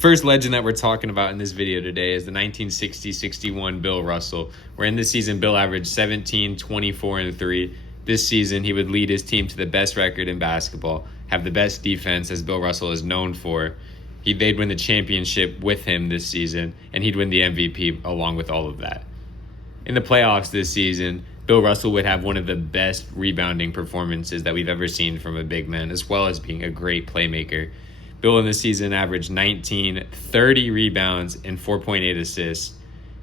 first legend that we're talking about in this video today is the 1960-61 Bill Russell, where in this season, Bill averaged 17, 24, and 3. This season, he would lead his team to the best record in basketball, have the best defense, as Bill Russell is known for. They'd win the championship with him this season, and he'd win the MVP along with all of that. In the playoffs this season, Bill Russell would have one of the best rebounding performances that we've ever seen from a big man, as well as being a great playmaker. Bill in this season averaged 19, 30 rebounds, and 4.8 assists.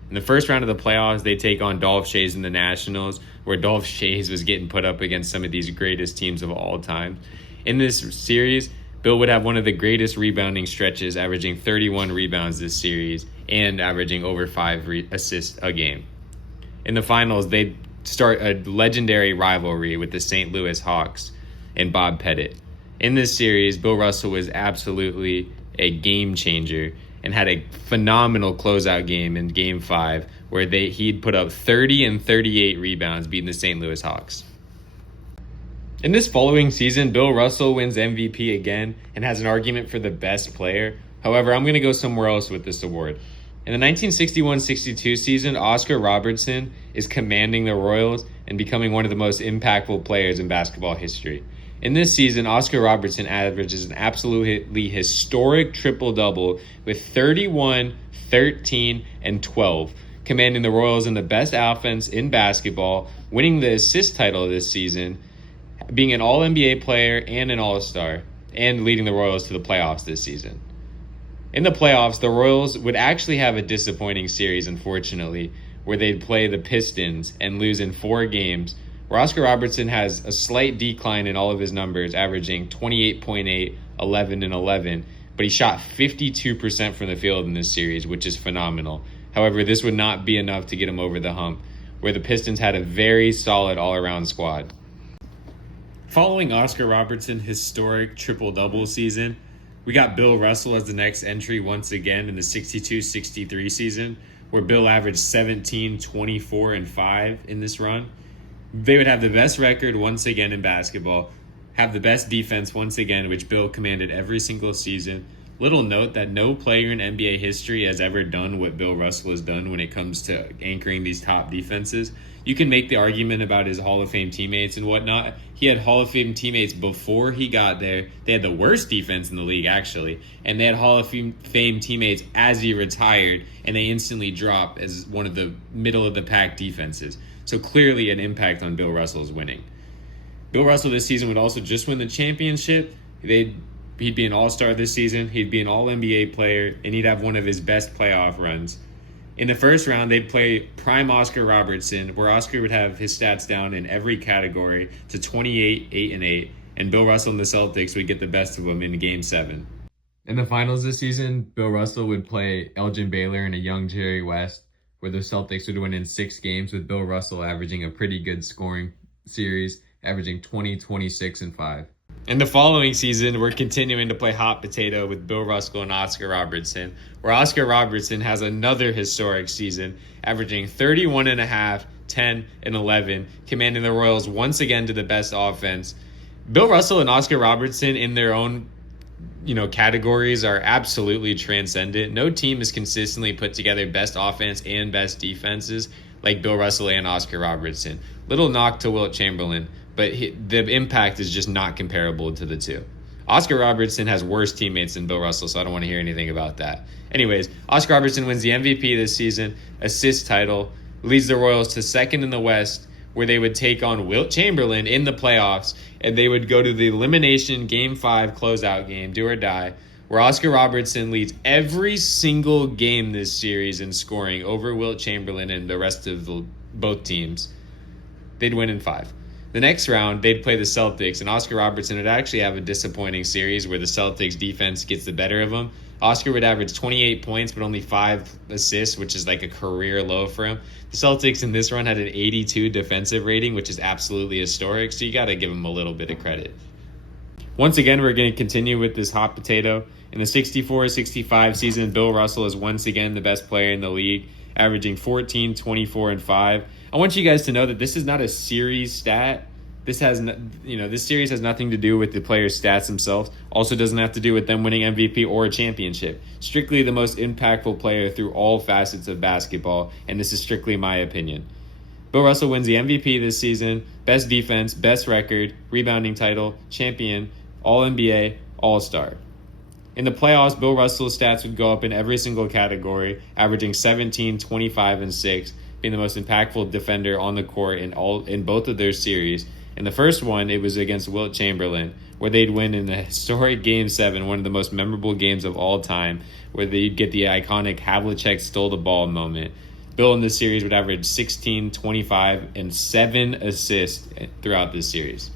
In the first round of the playoffs, they take on Dolph Schayes in the Nationals, where Dolph Schayes was getting put up against some of these greatest teams of all time. In this series, Bill would have one of the greatest rebounding stretches, averaging 31 rebounds this series and averaging over 5 assists a game. In the finals, they'd start a legendary rivalry with the St. Louis Hawks and Bob Pettit. In this series, Bill Russell was absolutely a game changer and had a phenomenal closeout game in Game 5 where he'd put up 30 and 38 rebounds, beating the St. Louis Hawks. In this following season, Bill Russell wins MVP again and has an argument for the best player. However, I'm going to go somewhere else with this award. In the 1961-62 season, Oscar Robertson is commanding the Royals and becoming one of the most impactful players in basketball history. In this season, Oscar Robertson averages an absolutely historic triple-double with 31, 13, and 12, commanding the Royals in the best offense in basketball, winning the assist title this season, being an All-NBA player and an All-Star, and leading the Royals to the playoffs this season. In the playoffs, the Royals would actually have a disappointing series, unfortunately, where they'd play the Pistons and lose in 4 games, where Oscar Robertson has a slight decline in all of his numbers, averaging 28.8, 11, and 11, but he shot 52% from the field in this series, which is phenomenal. However, this would not be enough to get him over the hump, where the Pistons had a very solid all-around squad. Following Oscar Robertson's historic triple-double season, we got Bill Russell as the next entry once again in the 62-63 season, where Bill averaged 17, 24, and 5 in this run. They would have the best record once again in basketball, have the best defense once again, which Bill commanded every single season. Little note that no player in NBA history has ever done what Bill Russell has done when it comes to anchoring these top defenses. You can make the argument about his Hall of Fame teammates and whatnot. He had Hall of Fame teammates before he got there. They had the worst defense in the league, actually. And they had Hall of Fame teammates as he retired, and they instantly dropped as one of the middle-of-the-pack defenses. So clearly an impact on Bill Russell's winning. Bill Russell this season would also just win the championship. He'd be an all-star this season. He'd be an all-NBA player, and he'd have one of his best playoff runs. In the first round, they'd play prime Oscar Robertson, where Oscar would have his stats down in every category to 28, 8, and 8, and Bill Russell and the Celtics would get the best of them in Game 7. In the finals this season, Bill Russell would play Elgin Baylor and a young Jerry West, where the Celtics would win in 6 games, with Bill Russell averaging a pretty good scoring series, averaging 20, 26, and 5. In the following season, we're continuing to play hot potato with Bill Russell and Oscar Robertson, where Oscar Robertson has another historic season, averaging 31.5, 10, and 11, commanding the Royals once again to the best offense. Bill Russell and Oscar Robertson in their own categories are absolutely transcendent. No team has consistently put together best offense and best defenses like Bill Russell and Oscar Robertson. Little knock to Wilt Chamberlain, but the impact is just not comparable to the two. Oscar Robertson has worse teammates than Bill Russell, so I don't want to hear anything about that. Anyways, Oscar Robertson wins the MVP this season, assist title, leads the Royals to second in the West, where they would take on Wilt Chamberlain in the playoffs, and they would go to the elimination Game 5 closeout game, do or die, where Oscar Robertson leads every single game this series in scoring over Wilt Chamberlain and the rest of both teams. They'd win in 5. The next round, they'd play the Celtics, and Oscar Robertson would actually have a disappointing series where the Celtics defense gets the better of him. Oscar would average 28 points, but only 5 assists, which is like a career low for him. The Celtics in this run had an 82 defensive rating, which is absolutely historic, so you got to give them a little bit of credit. Once again, we're going to continue with this hot potato. In the 64-65 season, Bill Russell is once again the best player in the league, averaging 14, 24, and 5. I want you guys to know that this is not a series stat. This this series has nothing to do with the players' stats themselves. Also doesn't have to do with them winning MVP or a championship. Strictly the most impactful player through all facets of basketball, and this is strictly my opinion. Bill Russell wins the MVP this season, best defense, best record, rebounding title, champion, All-NBA, All-Star. In the playoffs, Bill Russell's stats would go up in every single category, averaging 17, 25, and 6, being the most impactful defender on the court in both of their series. In the first one, it was against Wilt Chamberlain, where they'd win in the historic Game 7, one of the most memorable games of all time, where they'd get the iconic Havlicek stole the ball moment. Bill in this series would average 16, 25, and 7 assists throughout this series.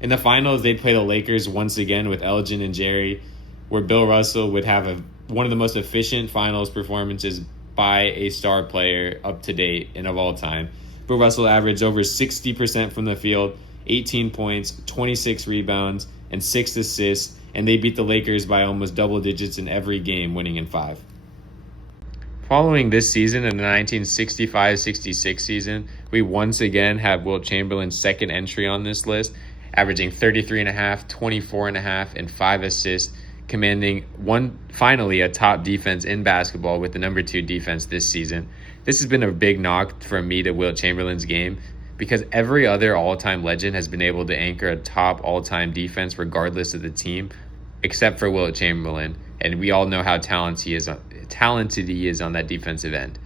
In the finals, they'd play the Lakers once again with Elgin and Jerry, where Bill Russell would have one of the most efficient finals performances by a star player up to date and of all time. Bill Russell averaged over 60% from the field, 18 points, 26 rebounds, and 6 assists, and they beat the Lakers by almost double digits in every game, winning in 5. Following this season, in the 1965-66 season, we once again have Wilt Chamberlain's second entry on this list, averaging 33.5, 24.5, and 5 assists, commanding finally a top defense in basketball with the number 2 defense this season. This has been a big knock from me to Wilt Chamberlain's game, because every other all-time legend has been able to anchor a top all-time defense regardless of the team, except for Wilt Chamberlain, and we all know how talented he is on that defensive end.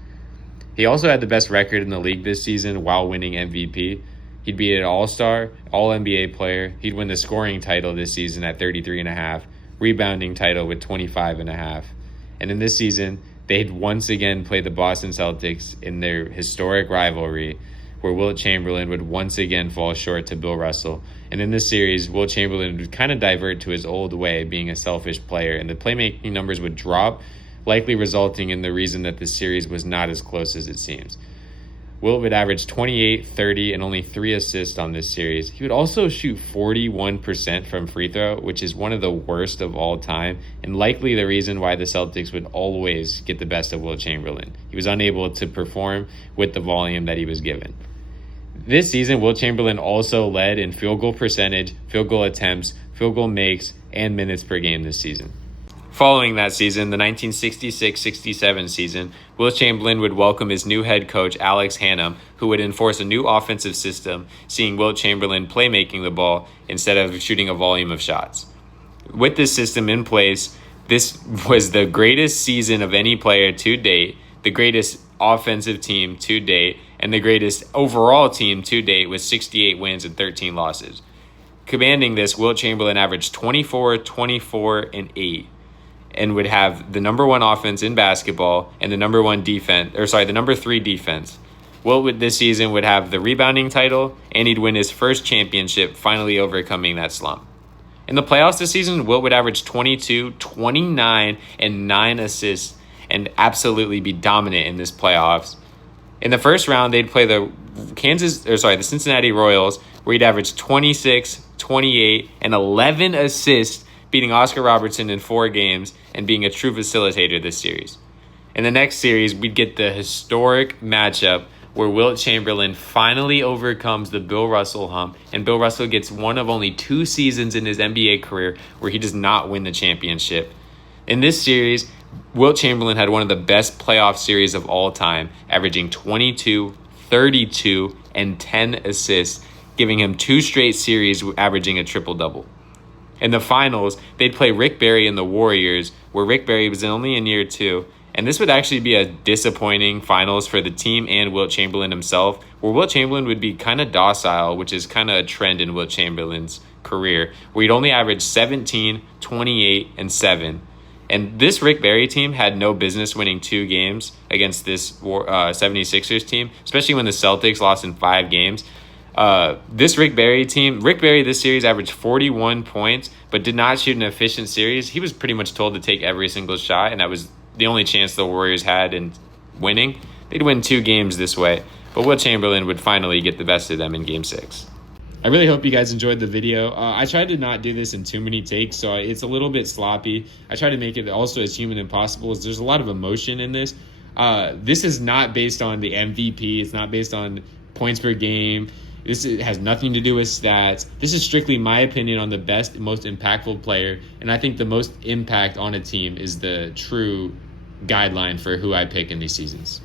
He also had the best record in the league this season while winning MVP. He'd be an all-star, all-NBA player. He'd win the scoring title this season at 33.5, rebounding title with 25.5. And in this season, they'd once again play the Boston Celtics in their historic rivalry, where Wilt Chamberlain would once again fall short to Bill Russell. And in this series, Wilt Chamberlain would kind of divert to his old way, being a selfish player, and the playmaking numbers would drop, likely resulting in the reason that the series was not as close as it seems. Wilt would average 28, 30, and only 3 assists on this series. He would also shoot 41% from free throw, which is one of the worst of all time, and likely the reason why the Celtics would always get the best of Wilt Chamberlain. He was unable to perform with the volume that he was given. This season, Wilt Chamberlain also led in field goal percentage, field goal attempts, field goal makes, and minutes per game this season. Following that season, the 1966-67 season, Wilt Chamberlain would welcome his new head coach, Alex Hannum, who would enforce a new offensive system, seeing Wilt Chamberlain playmaking the ball instead of shooting a volume of shots. With this system in place, this was the greatest season of any player to date, the greatest offensive team to date, and the greatest overall team to date with 68 wins and 13 losses. Commanding this, Wilt Chamberlain averaged 24, 24, and 8. And would have the number 1 offense in basketball and the number 3 defense. Wilt this season would have the rebounding title, and he'd win his first championship, finally overcoming that slump. In the playoffs this season, Wilt would average 22, 29, and 9 assists, and absolutely be dominant in this playoffs. In the first round, they'd play the Cincinnati Royals, where he'd average 26, 28, and 11 assists, beating Oscar Robertson in 4 games and being a true facilitator this series. In the next series, we'd get the historic matchup where Wilt Chamberlain finally overcomes the Bill Russell hump, and Bill Russell gets one of only 2 seasons in his NBA career where he does not win the championship. In this series, Wilt Chamberlain had one of the best playoff series of all time, averaging 22, 32, and 10 assists, giving him 2 straight series averaging a triple-double. In the finals, they'd play Rick Barry and the Warriors, where Rick Barry was only in year 2. And this would actually be a disappointing finals for the team and Wilt Chamberlain himself, where Wilt Chamberlain would be kind of docile, which is kind of a trend in Wilt Chamberlain's career, where he'd only average 17, 28, and 7. And this Rick Barry team had no business winning 2 games against this 76ers team, especially when the Celtics lost in 5 games. This Rick Barry this series averaged 41 points, but did not shoot an efficient series. He was pretty much told to take every single shot, and that was the only chance the Warriors had in winning. They'd win 2 games this way, but Wilt Chamberlain would finally get the best of them in Game 6. I really hope you guys enjoyed the video. I tried to not do this in too many takes, so it's a little bit sloppy. I try to make it also as human as possible, as there's a lot of emotion in this. This is not based on the MVP. It's not based on points per game. Has nothing to do with stats. This is strictly my opinion on the best and most impactful player, and I think the most impact on a team is the true guideline for who I pick in these seasons.